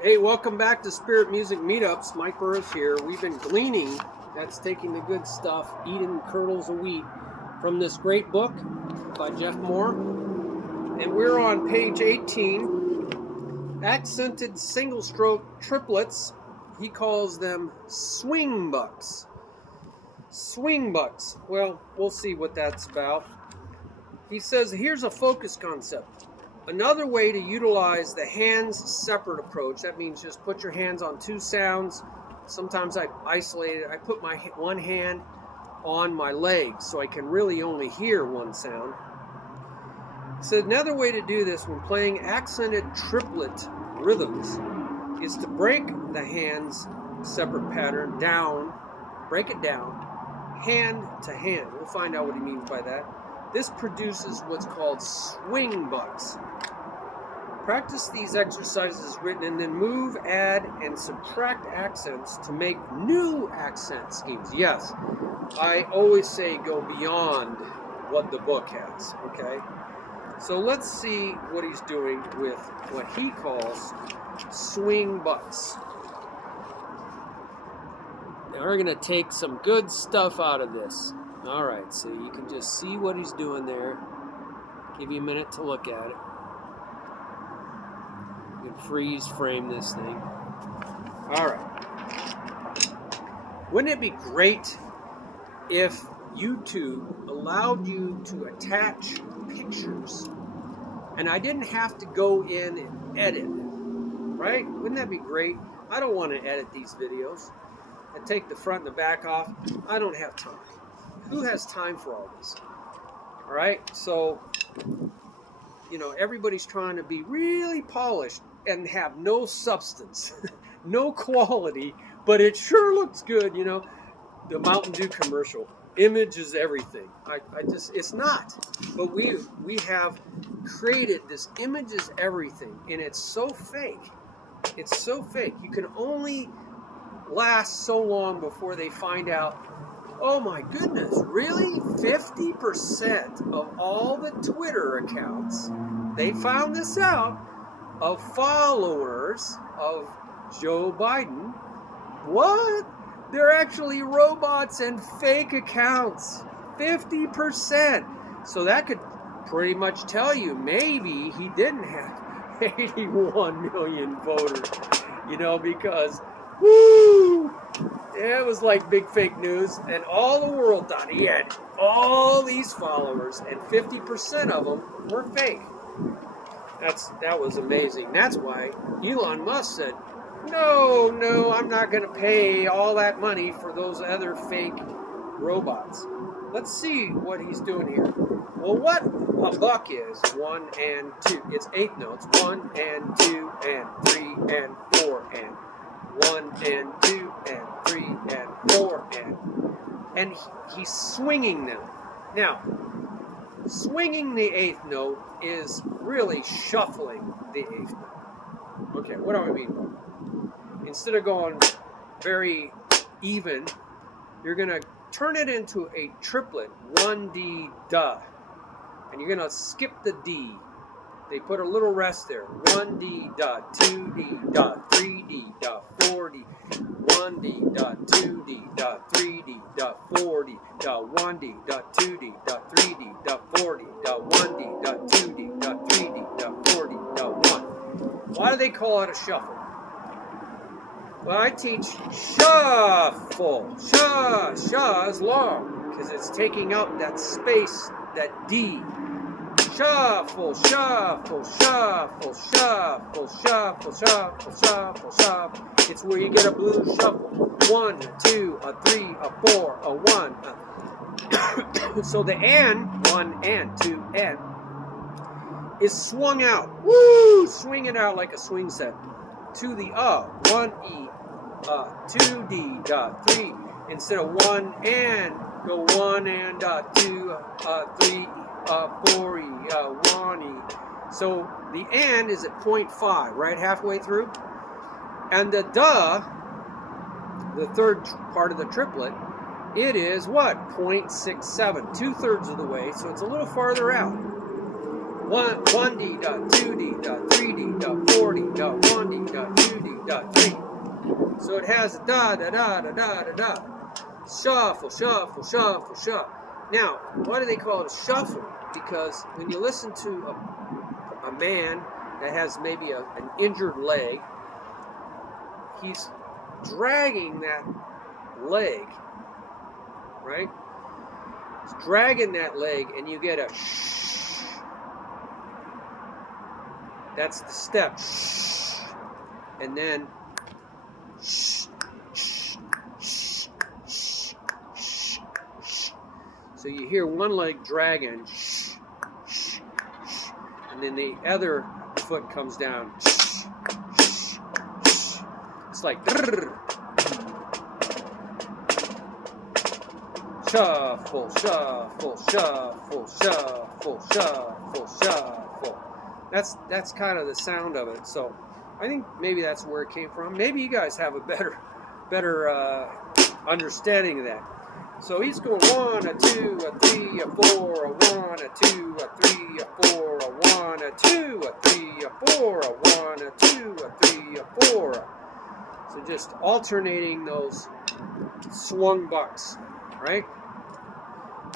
Hey, welcome back to Spirit Music Meetups. Mike Burris here. We've been gleaning, that's taking the good stuff, eating kernels of wheat, from this great book by Jeff Moore. And we're on page 18, accented single stroke triplets. He calls them swing bucks. Swing bucks. Well, we'll see what that's about. He says, here's a focus concept. Another way to utilize the hands separate approach, that means just put your hands on two sounds. Sometimes I isolate it. I put my one hand on my legs so I can really only hear one sound. So another way to do this when playing accented triplet rhythms is to break the hands separate pattern down, break it down, hand to hand. We'll find out what he means by that. This produces what's called swing bucks. Practice these exercises written and then move, add, and subtract accents to make new accent schemes. Yes, I always say go beyond what the book has, okay? So let's see what he's doing with what he calls swing bucks. Now we're going to take some good stuff out of this. All right, so you can just see what he's doing there. Give you a minute to look at it. You can freeze frame this thing. All right. Wouldn't it be great if YouTube allowed you to attach pictures and I didn't have to go in and edit, right? Wouldn't that be great? I don't want to edit these videos. I take the front and the back off. I don't have time. Who has time for all this? All right, so, you know, everybody's trying to be really polished and have no substance, no quality, but it sure looks good, you know. The Mountain Dew commercial, image is everything. It's not. But we have created this image is everything, and it's so fake. It's so fake. You can only last so long before they find out, oh my goodness, really? 50% of all the Twitter accounts, they found this out, of followers of Joe Biden, what? They're actually robots and fake accounts. 50%. So that could pretty much tell you maybe he didn't have 81 million voters, you know, because, woo! It was like big fake news, and all the world thought he had all these followers, and 50% of them were fake. That was amazing. That's why Elon Musk said, no, I'm not going to pay all that money for those other fake robots. Let's see what he's doing here. Well, what a buck is 1 and 2. It's 8 notes. 1 and 2 and 3 and 4 and 1 and 2 and 3 and 4 and he's swinging them. Now, swinging the 8th note is really shuffling the 8th note. Okay, what do I mean by that? Instead of going very even, you're going to turn it into a triplet, 1D da, and you're going to skip the D. They put a little rest there. 1D da, 2D da, 3D da, 4D, 1D da, 2D da, 3D da, 4D da, 1D da, 2D da, 3D da, 4D da, 1D da, 2D da, 3D da, 4D da, 1. Why do they call it a shuffle? Well, I teach shuffle. Sha is long because it's taking up that space, that D. Shuffle, shuffle, shuffle, shuffle, shuffle, shuffle, shuffle, shuffle. It's where you get a blues shuffle. 1, 2, a 3, a 4, a 1. So the and, 1 and 2 and, is swung out. Woo! Swing it out like a swing set. To the 1E, 2D, 3. Instead of 1 and, go 1 and 2, 3, 4E, 1E. So the and is at 0.5, right halfway through. And the da, the third part of the triplet, it is what? 0.67, 2/3 of the way, so it's a little farther out. 1D, 2D, 3D, 4D, 1D, 2D, da, 3. So it has a da da da da da da da. Shuffle, shuffle, shuffle, shuffle. Now, why do they call it a shuffle? Because when you listen to a man that has maybe an injured leg, he's dragging that leg, right? He's dragging that leg, and you get a shh. That's the step. Shh. And then shh, shh, shh, shh, shh, shh. So you hear one leg dragging, shh, shh, shh, and then the other foot comes down. Shh, shh, shh. It's like shuffle, shuffle, shuffle, shuffle, shuffle, shuffle. That's kind of the sound of it. So I think maybe that's where it came from. Maybe you guys have a better understanding of that. So he's going 1, a 2, a 3, a 4, a 1, a 2, a 3, a 4, a 1, a 2, a 3, a 4, a 1, a 2, a 3, a 4. So just alternating those swung bucks, right?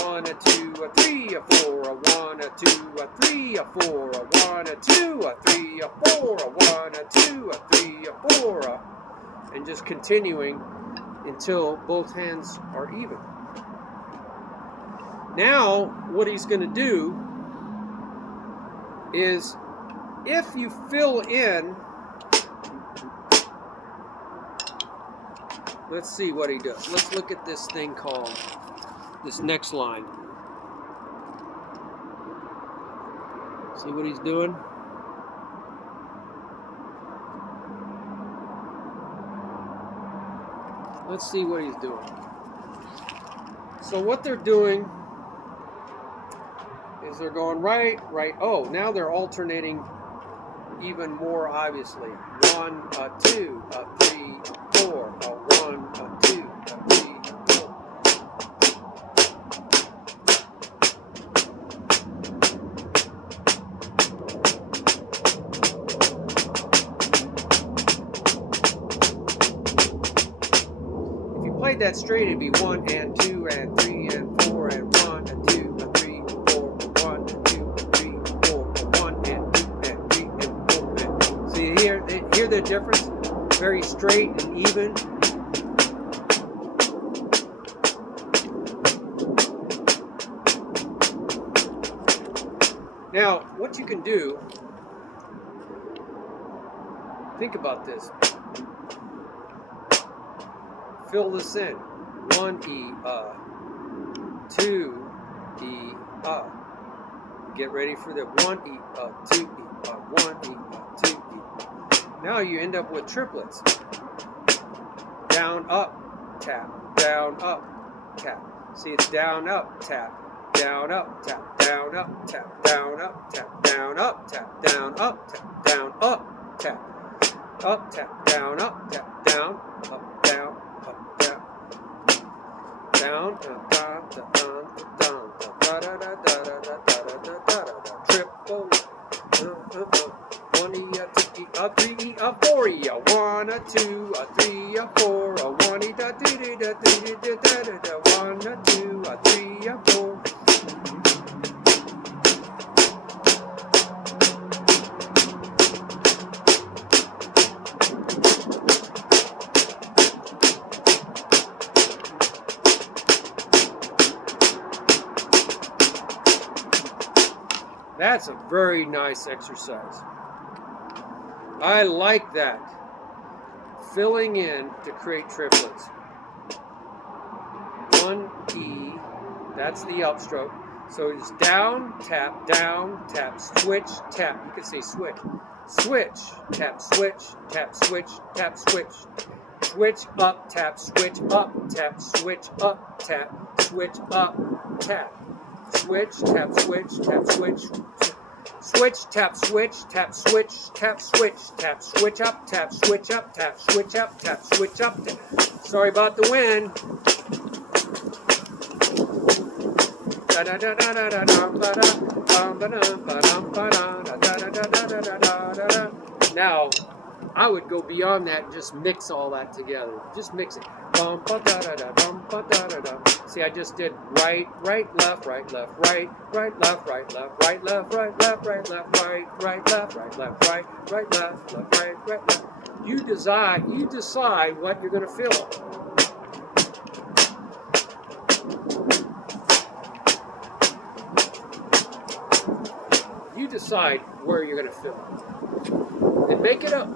1, a 2, a 3, a 4, a 1, a 2, a 3, a 4, a 1, a 2, a 3, a 4, a 1, a 2, a 3, a 4, and just continuing until both hands are even. Now, what he's going to do is, if you fill in, let's see what he does. Let's look at this thing called, this next line. See what he's doing? Let's see what he's doing. So what they're doing is they're going right, right. Oh, now they're alternating even more obviously. 1, a 2, a 3, a 4, a 1, a 2, a 3, a 4. Played that straight, it'd be 1 and 2 and 3 and 4 and 1 and 2 and 3 and 4 and 1 and 2 and 3 and 4 and 1 and 2 and 3 and 4 and see hear the difference? Very straight and even. Now, what you can do, think about this. Fill this in. 1 E, 2 E, Get ready for the 1 E, 2 E, 1 E, 2 E. Now you end up with triplets. Down, up, tap, down, up, tap. See, it's down, up, tap, down, up, tap, down, up, tap, down, up, tap, down, up, tap, down, up, tap, down, up, tap, down, up, tap, down, up, down. Down, down, down, down, down, da da da da da da da da da da. Triple, 1 E, a 2 E, a 3 E, a 4 E, a 1, a 2, a 3, a 4, a 1 E, da da da da da da da da. 1, a 2, a 3, a 4. That's a very nice exercise. I like that. Filling in to create triplets. 1 E, that's the upstroke. So it's down, tap, switch, tap. You can say switch. Switch, tap, switch, tap, switch, tap, switch. Switch up, tap, switch up, tap, switch up, tap, switch up, tap. Switch, tap, switch, tap, switch. Switch, tap, switch, tap, switch, tap, switch, tap, switch up, tap, switch up, tap, switch up, tap, switch up. Sorry about the wind. Now, I would go beyond that and just mix all that together. Just mix it. Bum, ba, da, da, da, bum, ba, da, da, da. See, I just did right, right, left, right, left, right, right, left, right, left, right, left, right, left, right, left, right, right, left, right, left, right, right, left, left, right, right, left. You decide what you're going to fill. You decide where you're going to fill. And make it up.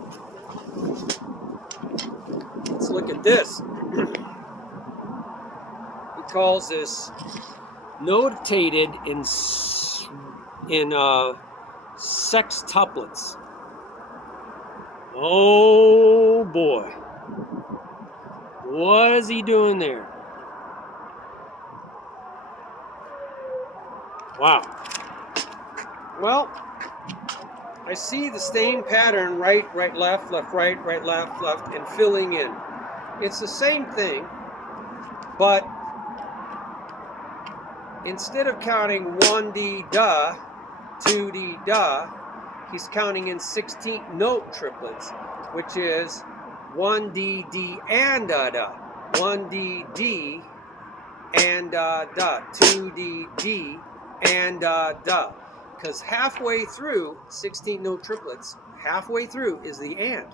Let's look at this. He calls this notated in sextuplets. Oh boy. What is he doing there? Wow. Well, I see the same pattern, right, right, left, left, right, right, left, left, and filling in. It's the same thing, but instead of counting 1D da, 2D da, he's counting in 16th note triplets, which is 1D, D, and da, da. 1D, D, and da, 2D, D, and da. Because halfway through 16th note triplets, halfway through is the and.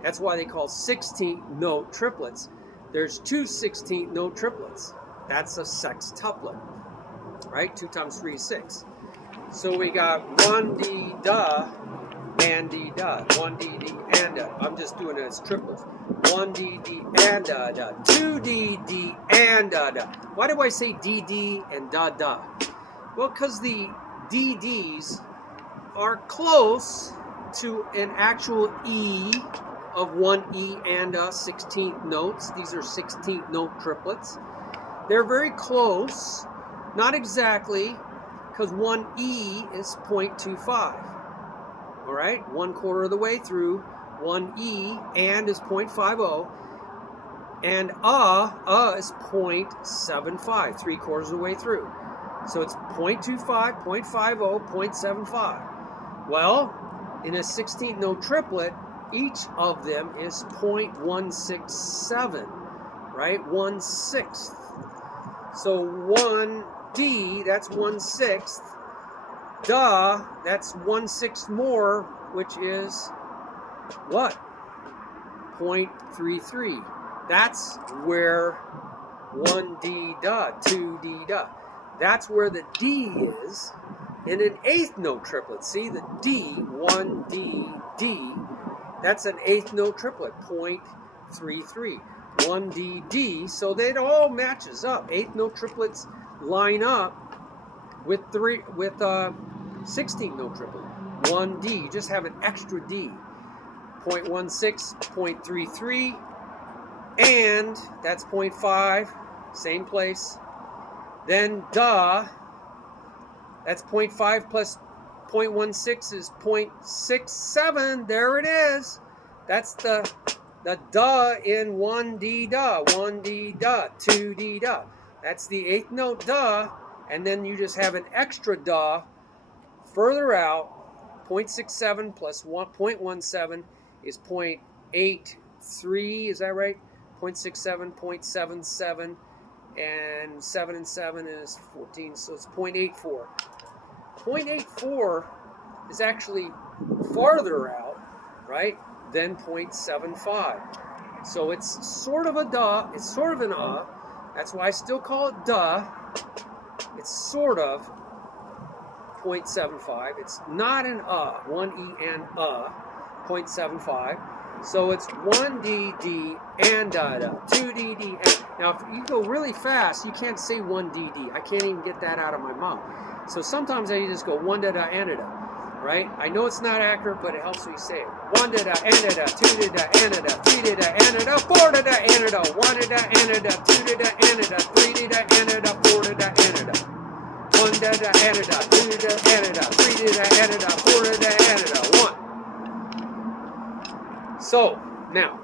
That's why they call 16th note triplets. There's two 16th note triplets. That's a sextuplet, right? 2 times 3 is 6. So we got 1D da and D da. 1D D and da. I'm just doing it as triplets. 1D D and da da. 2D D and da da. Why do I say D D and da da? Well, because the DDs are close to an actual E of 1 E and 16th notes. These are 16th note triplets. They're very close, not exactly, because 1 E is 0.25. All right, 1/4 of the way through. 1 E and is 0.50, and is 0.75, 3/4 of the way through. So it's 0.25, 0.50, 0.75. Well, in a 16th note triplet, each of them is 0.167, right? 1/6. So 1D, that's 1/6. Da, that's 1/6 more, which is what? 0.33. That's where 1D da, 2D da. That's where the D is in an 8th note triplet. See the D, 1D, D, that's an 8th note triplet, 0.33. 1D, D, so it all matches up. 8th note triplets line up with 16th note triplet. 1D, you just have an extra D. 0.16, 0.33, and that's 0.5, same place. Then da, that's 0.5 plus 0.16 is 0.67. There it is. That's the da in 1D da, 1D da, 2D da. That's the 8th note da, and then you just have an extra da further out. 0.67 plus 0.17 is 0.83. Is that right? 0.67, 0.77. And 7 and 7 is 14, so it's 0.84. 0.84 is actually farther out, right, than 0.75. So it's sort of a da, it's sort of an That's why I still call it da. It's sort of 0.75. It's not an 1 E and 0.75. So it's 1D, D, and da, 2D, D, and. Now, if you go really fast, you can't say 1D, D. I can't even get that out of my mouth. So sometimes I just go 1 da, and da, right? I know it's not accurate, but it helps me say it. 1 da, and da, 2 da, and da, 3 da, and da, 4 da, and da, 1 da, and da, 2 da, and da, 3 da, and da, 4 da, and da. 1 da, and da, 2 da, and da, 3 da, and da, 4 da, and da, 1. So, now,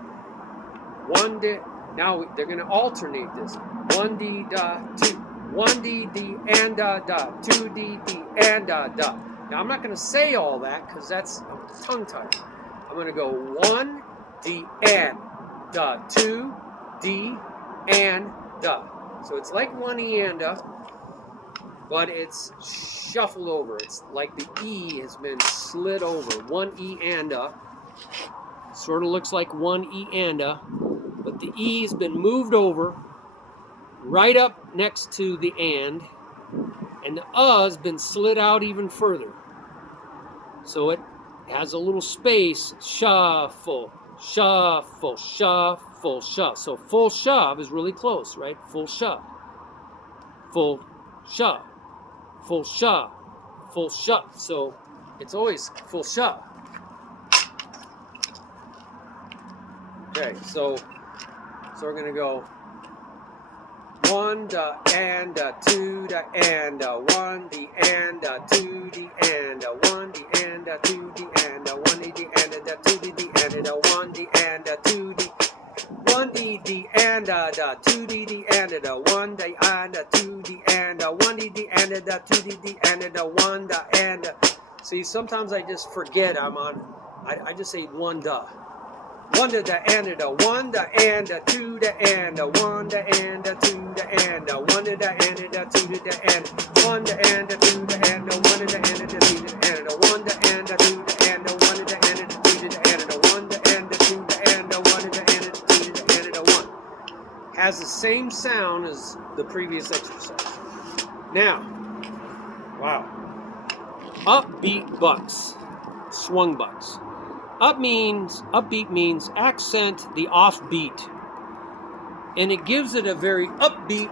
1 da, now they're going to alternate this. 1D, da, 2. 1D, D, and da, 2D, D, and da. Now, I'm not going to say all that because that's tongue-tied. I'm going to go 1, D, and, da, 2, D, and, da. So it's like 1 E and da, but it's shuffled over. It's like the E has been slid over. 1 E and da. Sort of looks like 1 E and da, but the E has been moved over right up next to the and the has been slid out even further. So it has a little space. Shuffle, shuffle, shuffle, shuffle. So full shove is really close, right? Full shove. Full shove. Full shove. Full shove. So it's always full shove. Okay, so we're going to go 1 da and da 2 da and da 1 D and da 2 D and da 1 D and da 2 D and da 1 D and da 2 D and da 1 D and da 2 D 1 D D and da 2 D D and da 1 D and da 2 D and da 1 D D and da 2 D D and da 1 da and. See, sometimes I just forget I'm on. I just say 1 da. 1 da and da 1 da and da 2 da and da 1 da and da 2 da and da 1 da and da 2 da and 1 da and da 2 da and da 1 da and da 2 da and 1 da and da 2 da and 1 da and da 2 da and 1 da and da 2 da and 1 da and da 2 da and 1. Has the same sound as the previous exercise. Now, wow. Upbeat bucks, swung bucks. Upbeat means accent the offbeat. And it gives it a very upbeat,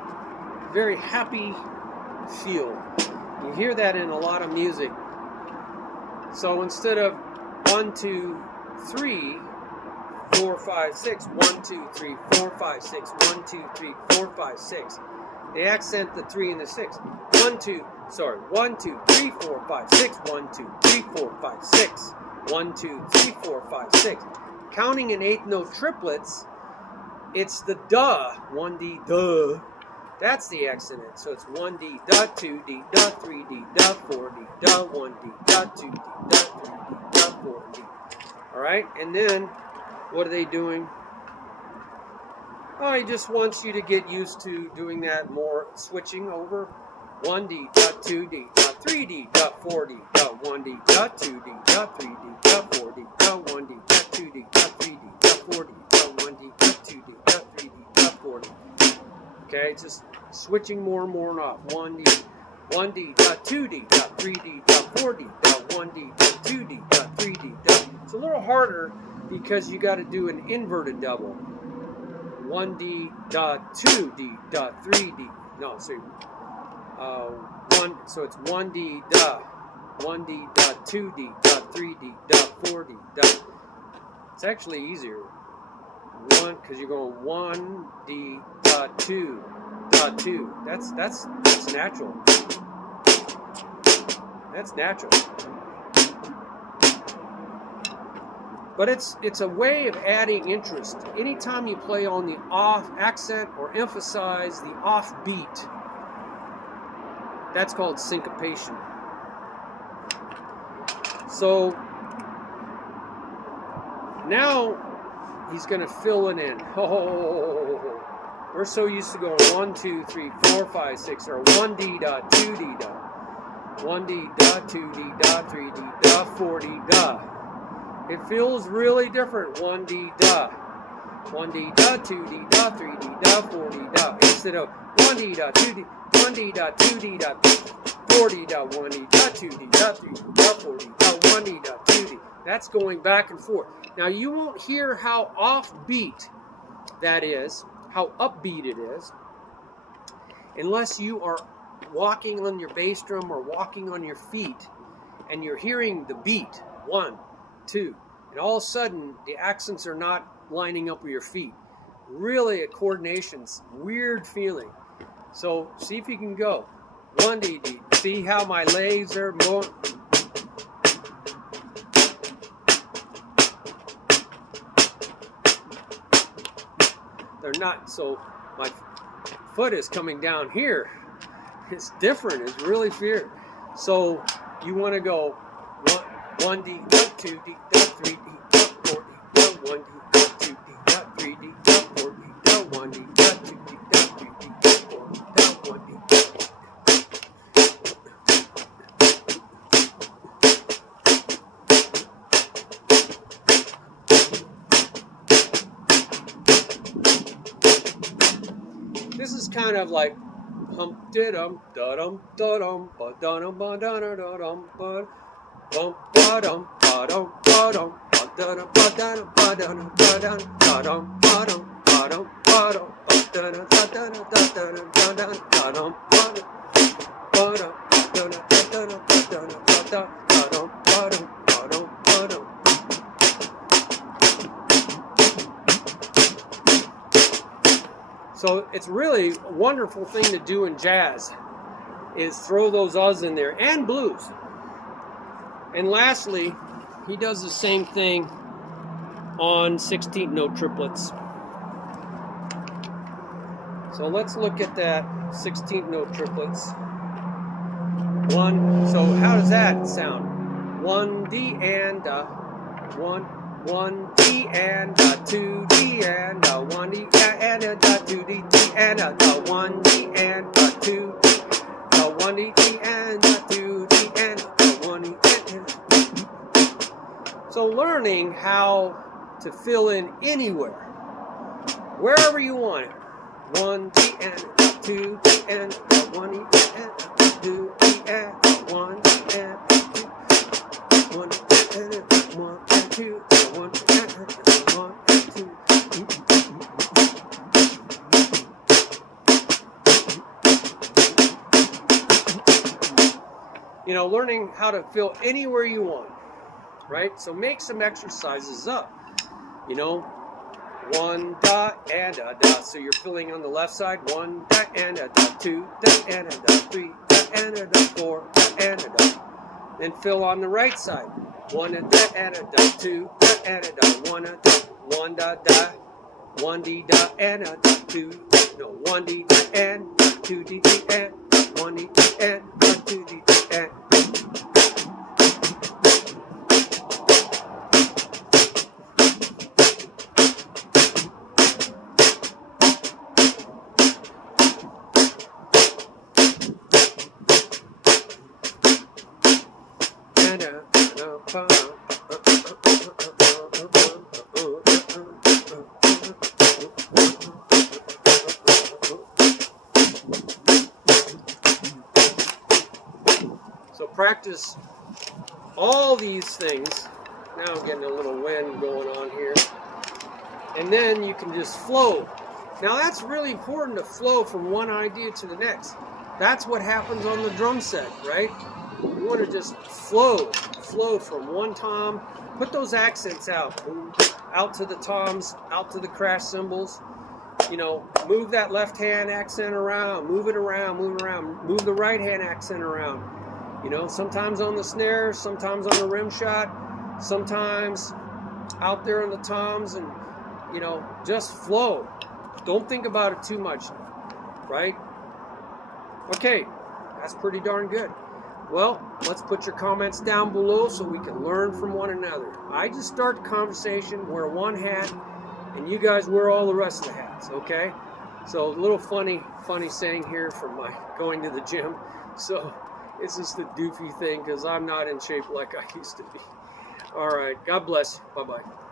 very happy feel. You hear that in a lot of music. So instead of 1, 2, 3, 4, 5, 6, 1, 2, 3, 4, 5, 6, 1, 2, 3, 4, 5, 6. They accent the 3 and the 6. 1, 2, 3, 4, 5, 6, 1, 2, 3, 4, 5, 6. 1, 2, 3, 4, 5, 6. Counting in 8th note triplets, it's the da, 1 D, duh. That's the accent. So it's 1 D, da, 2 D, da, 3 D, da, 4 D, da, 1 D, da, 2 D, da, 3 D, da, 4 D. All right, and then what are they doing? Oh, he just wants you to get used to doing that more, switching over. 1 D, da, 2 D, da, 3 D, da, 4 D, da, 1 D, da, 2 D, da, 3 D, da, 4 D, da, 1 D, da, 2 D, da, 3 D, da, 4 D, da, 1 D, da, 2 D, da, 3 D, da, 4 D. Okay, it's just switching more and more and off. 1 D, da, 2 D, da, 3 D, da, 4 D, da, 1 D, da, 2 D, da, 3 D, da. It's a little harder because you got to do an inverted double. 1 D, da, 2 D, da, 3 D. No, sorry. So it's 1 D, da, 1 D, da, 2 D, da, 3 D, da, 4 D, da. It's actually easier. Because you're going 1 D, da, 2, da, 2. That's natural. That's natural. But it's a way of adding interest. Anytime you play on the off accent or emphasize the off beat, that's called syncopation. So now he's going to fill it in. Oh, we're so used to going 1, 2, 3, 4, 5, 6, or 1 D da, 2 D da, 1 D da, 2 D da, 3 D da, 4 D da. It feels really different. 1 D da, 1 D da, 2 D da, 3 D da, 4 D da, instead of 1 D da, 2 D, 1 D da, 2 D da, 4 D da, 1 D da, 2 D da, 3 D da, 4 D da, 1 D da, 2 D. That's going back and forth. Now you won't hear how offbeat that is, how upbeat it is, unless you are walking on your bass drum or walking on your feet and you're hearing the beat, 1, 2, and all of a sudden the accents are not lining up with your feet. Really a coordination's weird feeling. So see if you can go 1 D D. See how my legs are more. They're not, so my foot is coming down here. It's different. It's really weird. So you want to go 1 D, 2 D, 3 D, kind of like hum dum da dum da dum ba da dum ba da da dum ba bum ba dum ba dum ba dum ba da dum ba da dum ba da dum ba dum ba dum ba dum ba dum ba dum ba da dum da da da da da da da da dum ba dum ba dum da da da da da da da dum ba dum ba dum ba dum. So it's really a wonderful thing to do in jazz is throw those uhs in there, and blues. And lastly, he does the same thing on 16th note triplets. So let's look at that 16th note triplets. One, so how does that sound? 1 D and a 1 D and a 2 D and a 1 D and a 2 D and a 1 D and a 2 D, a 1 D and a 2 D and a 1 D and a. So learning how to fill in anywhere, wherever you want it. 1 D and a 2 D and a 1 D and a 2 D and a 1 D and a 2 1 D and a 1 and 2 1 and 1 and 2. You know, learning how to fill anywhere you want, right? So make some exercises up. You know, 1 dot and a dot. So you're filling on the left side. 1 dot and a dot. 2 dot and a dot. 3 dot and a dot. 4 dot and a dot. Then fill on the right side. 1 and dot and a dot. 2 dot and a dot. 1 a dot. 1 dot dot. 1 D dot and a dot. 2 no 1 D dot and 2 D and 1 D and 2 D and. So practice all these things. Now I'm getting a little wind going on here. And then you can just flow. Now that's really important, to flow from one idea to the next. That's what happens on the drum set, right? You want to just flow from one tom. Put those accents out to the toms, out to the crash cymbals. You know, move that left hand accent around, move it around, move the right hand accent around. You know, sometimes on the snare, sometimes on the rim shot, sometimes out there on the toms, and, you know, just flow. Don't think about it too much, right? Okay, that's pretty darn good. Well, let's put your comments down below so we can learn from one another. I just start the conversation, wear one hat, and you guys wear all the rest of the hats, okay? So a little funny saying here from my going to the gym. So it's just a doofy thing because I'm not in shape like I used to be. All right, God bless. Bye-bye.